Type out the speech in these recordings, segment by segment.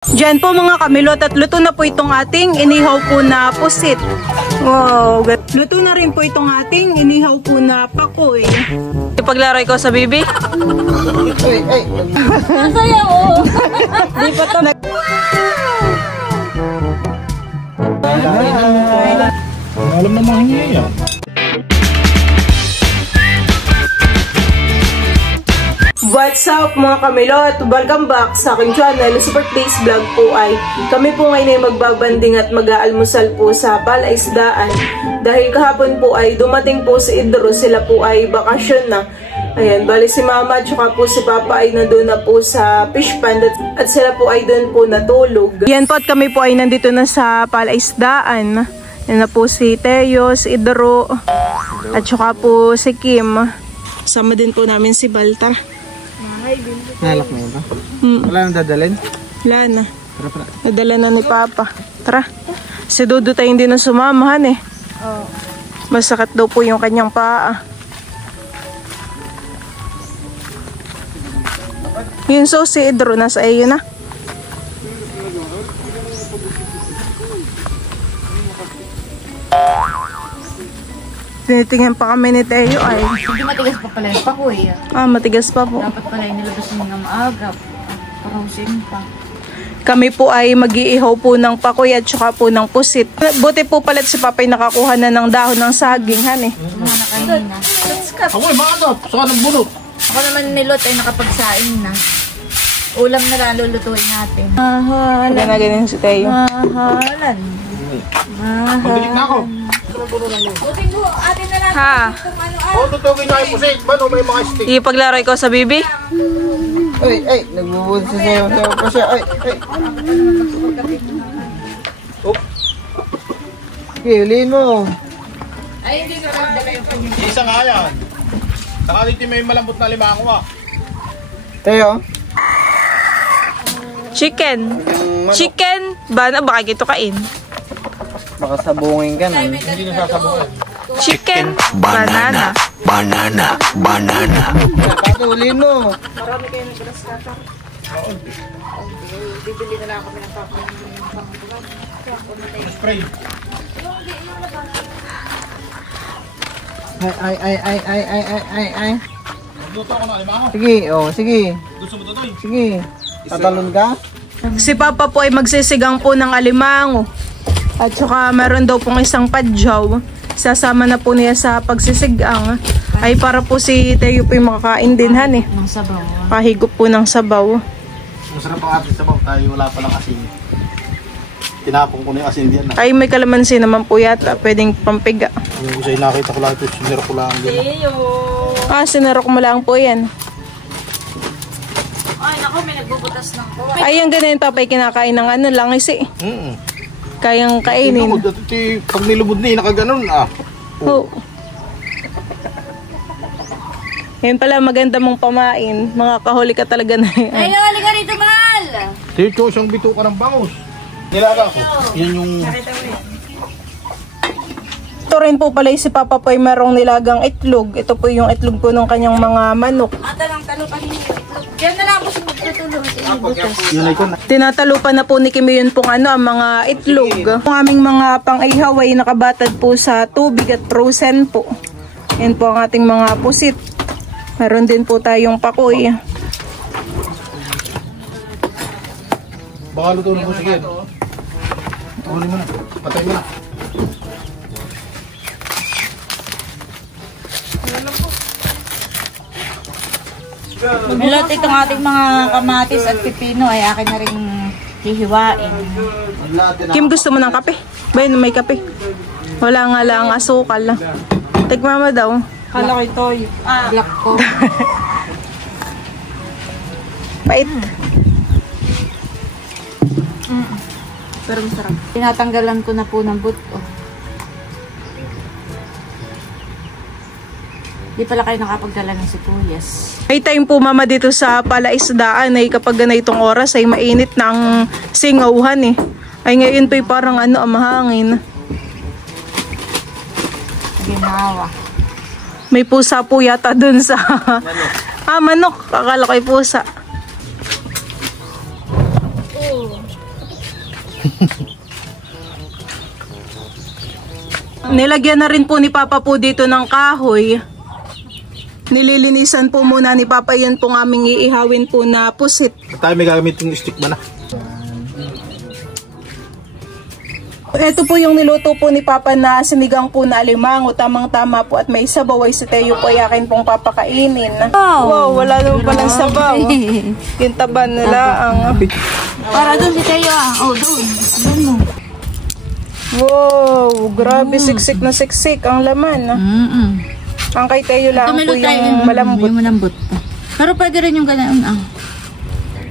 Diyan po mga kamilot at luto na po itong ating inihaw po na pusit. Wow, luto na rin po itong ating inihaw po na pakoy. Ipaglaroy ko sa bibi. Ay. Masaya mo. Di pa to nag... Alam na mahingi yan. What's up mga kamilot? Welcome back sa aking channel. Sa birthday's vlog po ay kami po ngayon ay magbabanding at mag-aalmusal po sa Palaisdaan. Dahil kahapon po ay dumating po si Idro, sila po ay bakasyon na. Ayan, bali si Mama at saka po si Papa ay nandun na po sa fish pond at sila po ay doon po natulog. Yan po at kami po ay nandito na sa Palaisdaan. Yan na po si Teo, si Idro at saka po si Kim. Sama din po namin si Baltar. Nalak na yun ba? Wala nang dadalhin? Wala na. Tara. Nadala na ni Papa. Tara. Si Dudu tayo hindi na sumamahan eh. Masakit daw po yung kanyang paa. Yun so si Idro nasa iyo na. Tinitingnan pa kami ni Teo ay. Hindi matigas pa pala yung pakoy. Matigas pa po. Dapat pala yung nilabas mo ng maaga. Parusin pa. Kami po ay mag-iihaw po ng pakoy at saka po ng pusit. Buti po pala si Papay nakakuha na ng dahon ng saging, han eh. Mga na kanina. Ako eh, maanot. Saka ng bunot. Ako naman nilot ay nakapagsaing na. Ulam na lang lulutuin natin. Mahalan. Wala na ganyan si Teo. Mahalan. Pagbilik na ako. Buting mo, atin na lang. Ha? Oo, tutugin na yung pusik. Paano may mga stick? Ipaglaroy ko sa bibi. Ay, nagbubud sa sayo pa siya. Ay. Oh. Okay, ulihin mo. Ay, hindi ko magdala yung kanyang. Isa nga yan. Saka dito may malambot na limango ah. Tayo? Chicken. Chicken. Bana, baka gito kain. Baka sabungin ka na. Hindi na sasabungin. Chicken. Banana. Patulin mo. Marami kayo ng grass cutter. Bibili na lang kami ng pang-bulag. Spray. Ay. Luto ako na limango. Sige, sige. Gusto mo tutoy? Sige. Tatalon ka? Si Papa po ay magsisigang po ng alimango. At saka meron daw pong isang padyaw. Sasama na po niya sa pagsisigang. Ay para po si Teo po yung makakain din han eh. Ng sabaw. Pahigop po ng sabaw. Masarap ang ating sabaw. Tayo wala palang asin. Tinapong ko na yung asin diyan na. Ay may kalamansi naman po yata. Pwedeng pampiga. Yung sa'yo nakita ko lang ito. Sinira ko lang din. Sinarok mo lang po yan. Ay, naku, may nagbubutas ng ko. Ay yung ganyan Papa ay kinakain ng ano langis eh. Kayang kainin. Pag nilubod na nakaganon ah. Oh. Yan pala maganda mong pamain. Mga kahuli ka talaga na yan. Ay, halika rito, mahal! Tito, siyang bito ka ng bangus. Nilaga ko. Yan yung... Ito rin po pala si Papa po ay merong nilagang itlog. Ito po yung itlog po ng kanyang mga manok. Ata lang talupan niyo yung itlog. Diyan na lang ako sa magtutulong sa ibutas. Yan ay ko na. Tinatalupan na po ni Kimi yun pong ano, ang mga itlog. Ang aming mga pang-ihaw ay nakabatad po sa tubig at frozen po. Yan po ang ating mga pusit. Meron din po tayong pakoy. Baka luto na po sige. Huli mo na. Patay mo na. Milot itong ating mga kamatis at pipino ay akin na rin hihiwain. Kim, gusto mo ng kape? Bayan, may kape. Wala nga lang asukal. Tikmama daw. Kala ko ito, black ko. Pait. Pero masarap. Tinatanggalan ko na po ng buto. Di pala kayo nakapagdala ng sibuyas. May time po mama dito sa Palaisdaan ay kapag ganitong oras ay mainit na ang singawhan eh. Ay ngayon pa parang ano, mahangin. Ginawa. May pusa po yata dun sa... manok. Akala ko'y pusa. Nilagyan na rin po ni Papa po dito ng kahoy. Nililinisan po muna ni Papa yun pong aming iihawin po na pusit. Tayo may gagamitin yung stick ba na? Ito po yung niluto po ni Papa na sinigang po na alimango. Tamang-tama po at may sabaw ay si Teo po ay akin pong papakainin. Wow, wala naman palang sabaw. Yung taba nila ang... Para doon si Teo ah. Oh, doon. Doon mo. Wow, grabe siksik na siksik ang laman. Ang kay Teo lang po yung malambot. Yung malambot. Pero pwede rin yung ganoon ah.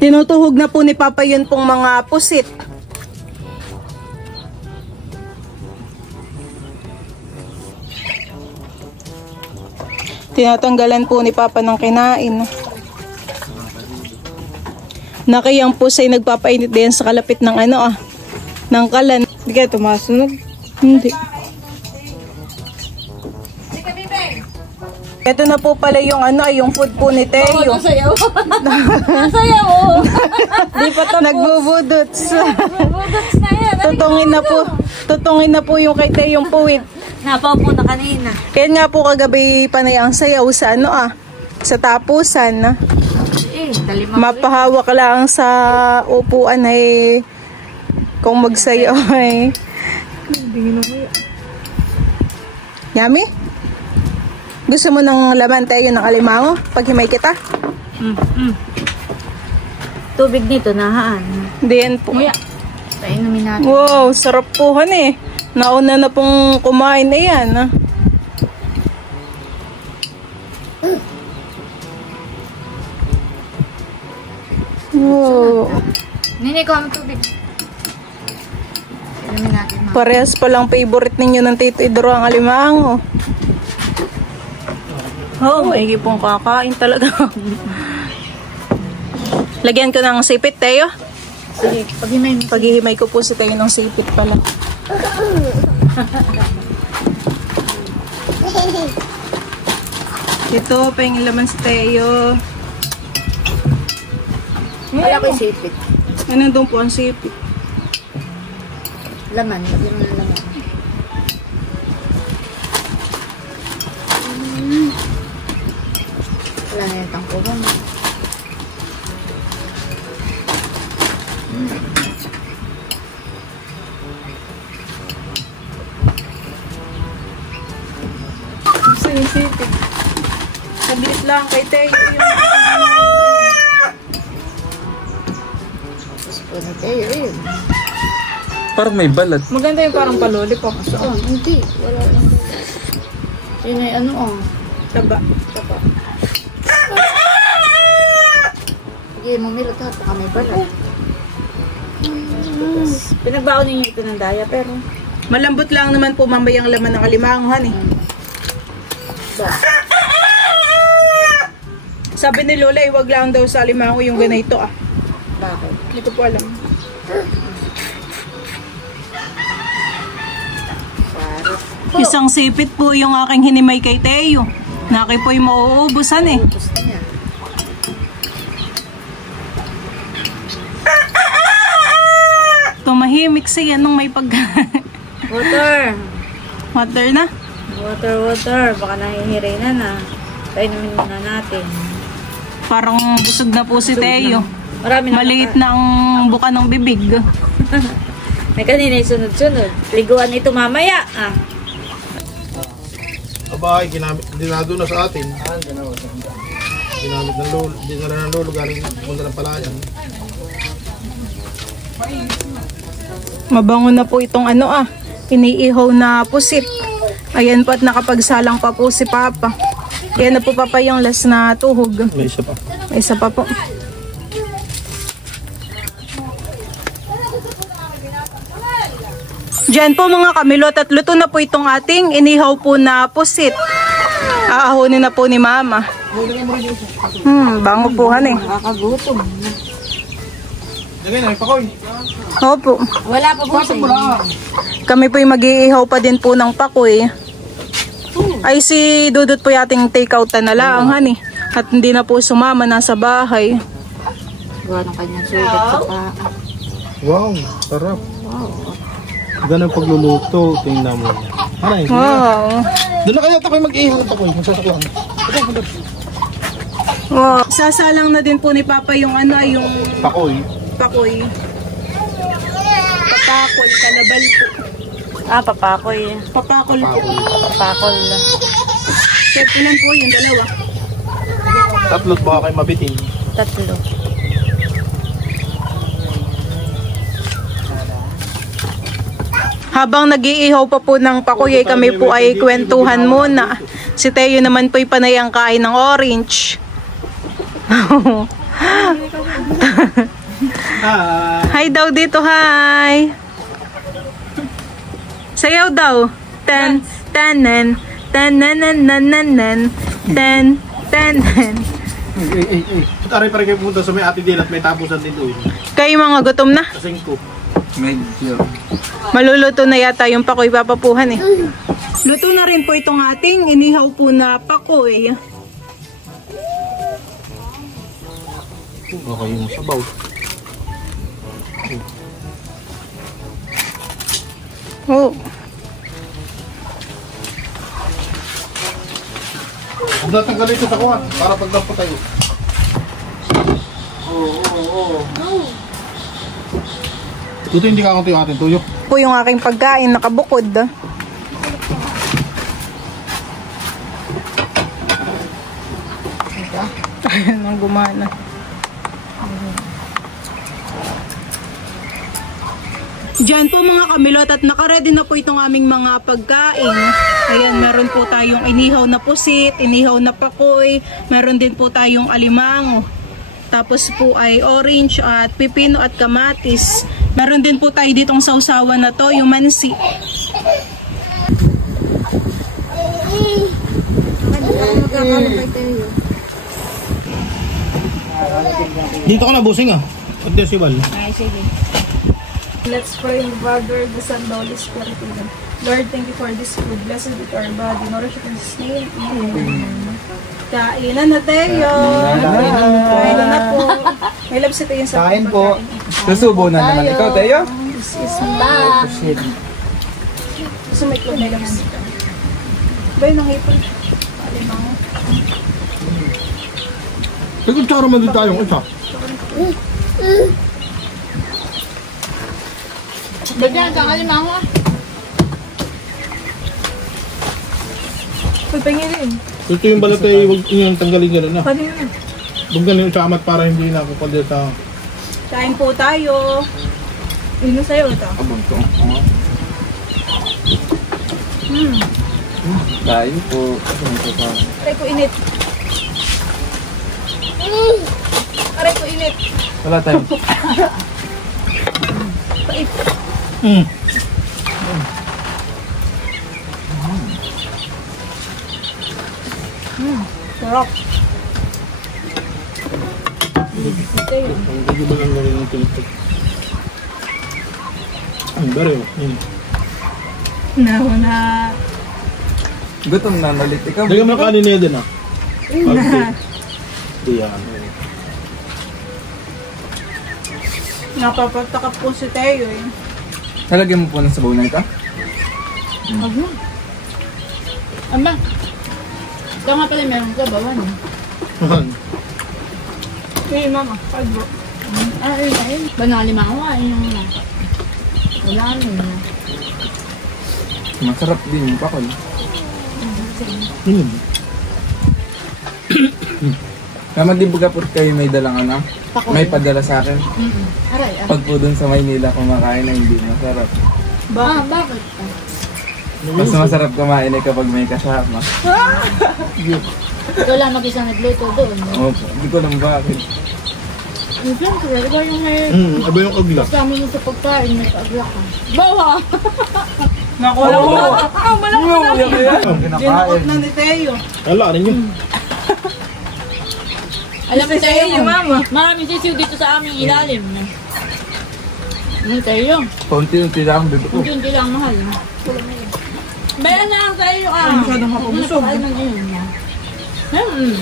Tinutuhog na po ni Papa yun pong mga pusit. Tinatanggalan po ni Papa ng kinain. Nakiyang po sa'y nagpapainit din sa kalapit ng ng kalan. Hindi kaya tumasunog? Hindi. Ito na po pala yung yung food po ni Teo. Nasayaw. Nasayaw oh. Di pa tapos. Nagbubudots. Budots na yan. Tutungin na po yung kay Teo yung puwit. Napaupo na kanina. Kaya nga po kagabi panay ang sayaw sa sa tapusan. Mapahawak lang sa upuan ay kung magsayaw ay. Yummy? Gusto mo ng laman Teo ng alimango pag himay kita? Tubig dito nahaan. Diyan po. Painumin natin. Wow, sarap po Nauna na pong kumain na yan. Wow. Nini ko ang tubig. Painumin natin. Parehas palang favorite ninyo ng Tito Idro ang alimango. Maigi pong kakain talaga. Lagyan ko ng sipit, Teo. Sige, paghihimay ko po si Teo ng sipit pala. Ito, pahingin laman si Teo. Wala ko yung sipit. Ano doon po ang sipit? Laman, yung laman. Wala na yung tangkuban. Gusto yung sipit. Sabit lang kay Teo yung Parang may balat. maganda yung parang palolipop. Oh, hindi. Wala lang. Yun ay Taba. Sige, mamilot ha. Baka may balat. Pinagbaon ninyo ito ng daya pero Malambot lang naman po mamayang laman ng alimangohan Sabi ni Lola, wag lang daw sa alimango yung ganito bakit? Hindi ko po alam. Isang sipit po yung aking hinimay kay Teo. Naki po yung mauubusan Gusto niya. Tumahimik siya nung may Water. Water na? Water. Baka nahihiray na. Painumin muna natin. Parang busog na po si Teo. Marami na. Maliit na ang buka ng bibig. May kanina yung sunod-sunod. Liguan ito mamaya. Abay, dinado na sa atin. Ginamit ng lolo. Dinala ng lolo galing punta ng palayan. Mabango na po itong iniihaw na pusit. Ayan po at nakapagsalang pa po si Papa. Ayan na po Papa yung last na tuhog. May isa pa. May isa pa po. Diyan po mga kamilot at luto na po itong ating inihaw po na pusit. Aahonin na po ni Mama. Bango po Nakakagutom. Dali na, may pakoy. Opo. Wala pa po sa Kami po yung mag-iihaw pa din po ng pakoy. Ay si Dudut po yating take out na lang At hindi na po sumama nasa bahay. Gawa ng kanyang sugat sa paa. Wow, sarap. Ganun pagluluto, tingnan mo. Anay, Wow. doon na kaya takoy mag-ihaw ng takoy. Magsasaklaan. Wow. Sasalang na din po ni Papa yung yung Takoy. pakoy. Papakol, kalabal po. Papakoy. Papakol po. Papakol. Chef, ilan po yung dalawa? Tatlot baka kayo mabitin. 3. Habang nag-iihaw pa po ng pakoy, kami po ay kwentuhan muna. Si Teo naman po ay panay ang kain ng orange. Hi daw dito, hi! Sayaw daw. Ten, tenen, tenenenenenen, ten, tenen. Taray pa rin kayo pumunta sa may ati din at may tapusan din doon. Kayo mga gutom na. Kasing ko. Medyo. Maluluto na yata yung pakoy papapuhan eh. Luto na rin po itong ating inihaw po na pakoy. Okay yung sabaw. Oh. Huwag natin galit sa takuan para pagdapo tayo. Ito hindi ka yung ating tuyo. Po yung aking pagkain nakabukod. Ayun ang gumana. Diyan po mga kamilot at nakaredy na po itong aming mga pagkain. Ayan, meron po tayong inihaw na pusit, inihaw na pakoy, meron din po tayong alimango. Tapos po ay orange at pipino at kamatis. Meron din po tayo ditong sausawan na to, yung mansi. Dito ka na busing ah. At decibel. Ay, sige. Let's pray, Father, the Son, the Holy Spirit. Lord, thank you for this food. Blessed be our body. Nourish it in His name. Amen. Kainan na tayo. Kainan na po. May love si Tayo sa Kain po. Susubo na naman. Ikaw, Teo? This is love. Gusto may club na lang. Bay, nangipon. Alimango. Tagod tsara man din tayong isa. Bagyan ka kalimango. Pagpangilin. Ito yung balat ay huwag yung tanggalin nyo na. Paano yun? Huwag ganun yung samat para hindi na ako pala sa... Kain po tayo. Ino sa'yo ito. Kain po. Aray ko init. Aray ko init. Wala tayo. Pait. Sarap. Hindi ba lang gawin ng tinitog? Ang bari oh. Na. Gutom na nalit. Ikaw, Lagyan mo ng kanin na din ah. Na. Hindi yan. Napapatakap po si Teo eh. Nalagyan mo po ng sabaw na ito? Huwag mo. Aba. Ito nga pala meron ko, bawan eh. Hey mama, pagbo. Ayun. Banalimango nga, yung wala naman. Masarap din yung pakol. Naman din pagkapot kayo may dalang ano? May padala sa akin. Aray, Pag po dun sa Maynila kumakain na hindi masarap. bakit? Mas masarap kumain ay kapag may kasama. Ikaw lang mag-isang nagluto doon. Opo, hindi ko lang bakit. Siyempre, ikaw yung may Aba yung agla. kasama mo sa pagkain, may pag-agla ka. Bawa! Naku, wala ko na. Wala ko na. Ginukot na Kinakain. ni Teo. Wala rin yun. Alam mo tayo, Sa'yo, mama. maraming sisiw dito sa aming ilalim. Tayo. Paunti-unti lang ang bebe ko. Hindi lang mahal. Bayan na lang tayo Masyadong mapabusog. Ano yun?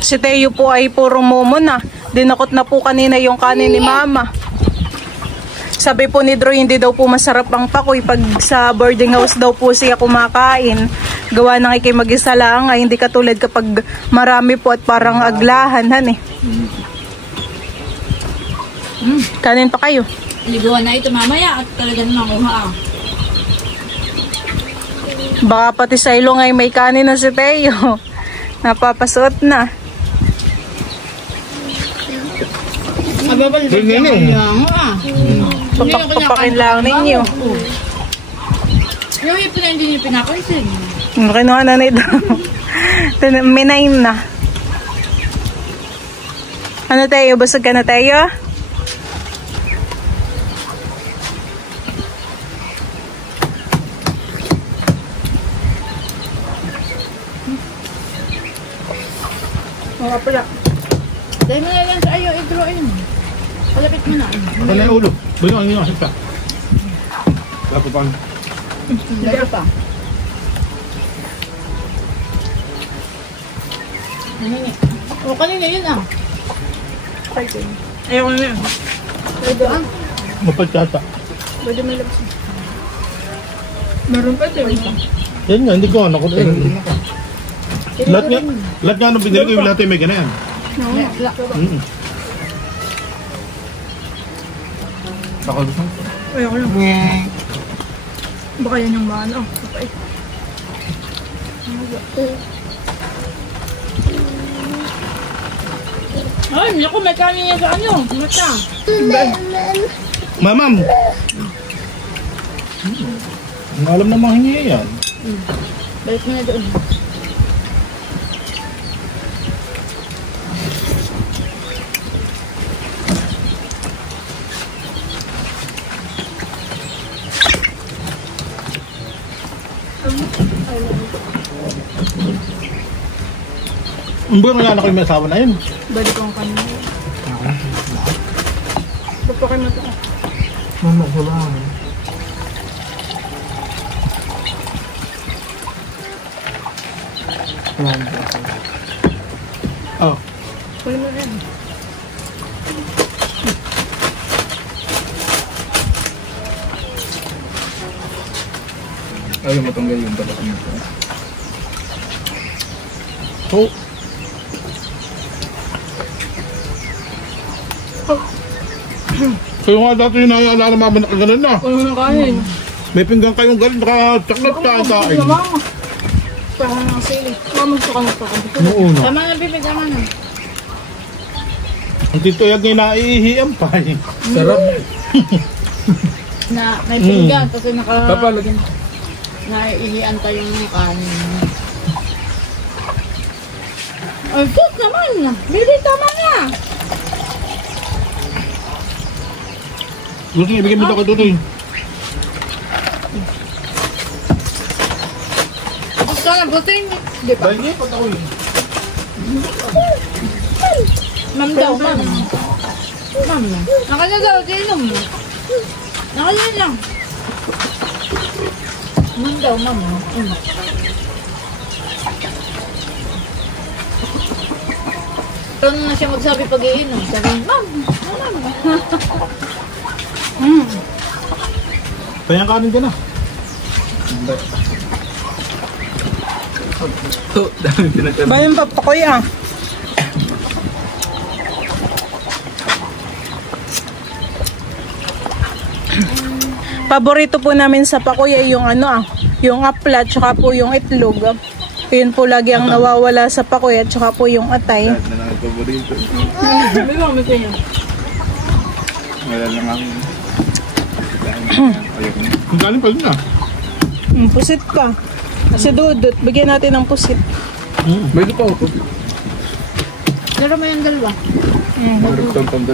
Si Teo po ay puro momo na. Dinakot na po kanina yung kanin ni Mama. Sabi po ni Drew, hindi daw po masarap ang pakoy pag sa boarding house daw po siya kumakain. Gawa ng ikay mag-isa lang ay hindi katulad kapag marami po at parang aglahan han eh. Kanin pa kayo. Liguan na ito mamaya at talagang nakuha. Baka pati sa ilong ay may kanin na si Teo. Napapasuot na. Papakin lang ninyo. Yung ipon na hindi niyo pinapansin. Kinuha na nito. Minayin na. Ano Teo? Busog ka na Teo? Oo pala. Dahil mo na yan sa iyo, i-drawin. Palapit mo na. Ako na yung ulo. Buyo ang inyong asip ka. Lapo pa. Laro pa. O kanina yun ah. Ayaw na yan. Pwede ah. Mapagkata. Pwede may labas. Meron pa din. Yan nga, hindi ko anak ko. Lahat nga nung binili ko yung lahat ay may ganyan. Baka gusto mo? Ayaw na. Baka yan yung maano. Kapay. Ay, naku, may kanin yan sa ano. Mata. Mamam! Alam na mga hingi yan. Balik mo na doon. Ang buhay nga anak ko yung may asawa na yun. Balik ko ang kanina. Papakin mo ito. Mama, wala. Oh. Kunin mo rin. Ayaw matanggal yung dapat nito. Oh. Kayo nga dati yung naalala mama na kagalan na. Kunin mo ng kanin. May pinggan kayong galing, naka-chaklat kain. Mama. Parang ng sili. Mama, gusto ka na ito. Oo na. Tama na, bibig, tama na. Ang tito yag ngayon naiihiam pa eh. Sarap. Na, may pinggan, tapos naka... Papalagyan. Naiihian tayong kanin. Ay, sus naman! Bili, tama na! Gusto ibigay mo ito kay Tutoy. Gusto na, buting. Di ba? Dahil niya, pag ako yun. Ma'am daw, ma'am. Ma'am. Nakala daw, dinom mo. Nakala lang. Ma'am daw, ma'am. Paano na siya magsabi pag-iinom? Sabi, ma'am. Ma'am. Kaya kanin ka na. Ba yung papakoy ah? Paborito po namin sa pakoy ay yung ano ah, yung apla tsaka po yung itlog. Yun po lagi ang nawawala sa pakoy at tsaka po yung atay. Ang galing pa yun ah. Pusit pa. Si Dudut, bigyan natin ng pusit. May ito pa ako. Laro mo yung dalawa.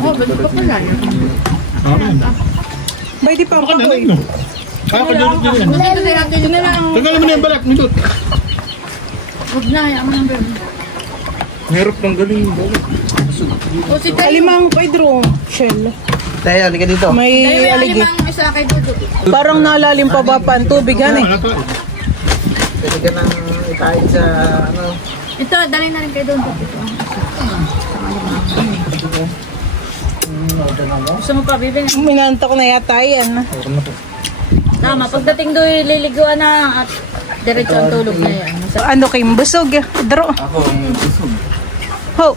Oh, ba't pa pala? Ba, di pa ang Baka pakoy. nanin no. Kaya kadulot din yan. Dito tayo natin yun na lang. Tagal mo na yung balat, Midot. Huwag na, hayaan mo ng bebe. Meron ng galing. O si Tayo. Alimang Pedro, shell. Tayo, halika dito. May Tayo may aligi. alimang isa kay Dudu. Parang nalalim pa ba pa ang tubig, han eh. Pwede ka ng Kain sa ano. Ito, dali na rin kayo doon. Order na mo. Gusto mo pa, bibili? Minantok na yata yan. Tama, pagdating doon, liliguan na at diretso ang tulog na yan. Ano Kim? Busog. Dro. Ako, ang busog. Ho.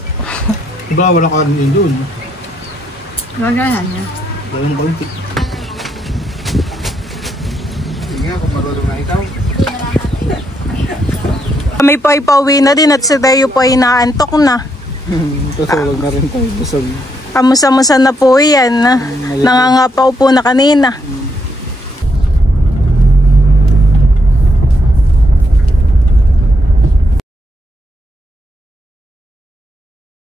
Diba wala ka rin yun doon? Magahan niya. Wala na kaunti. Sige nga, kung marunong na ikaw. Kami po ay pauwi na din at si Tayo po ay naantok na. Tutulog na rin tayo, busog. Kamusta-musta na po yan. Nangangapa po na kanina.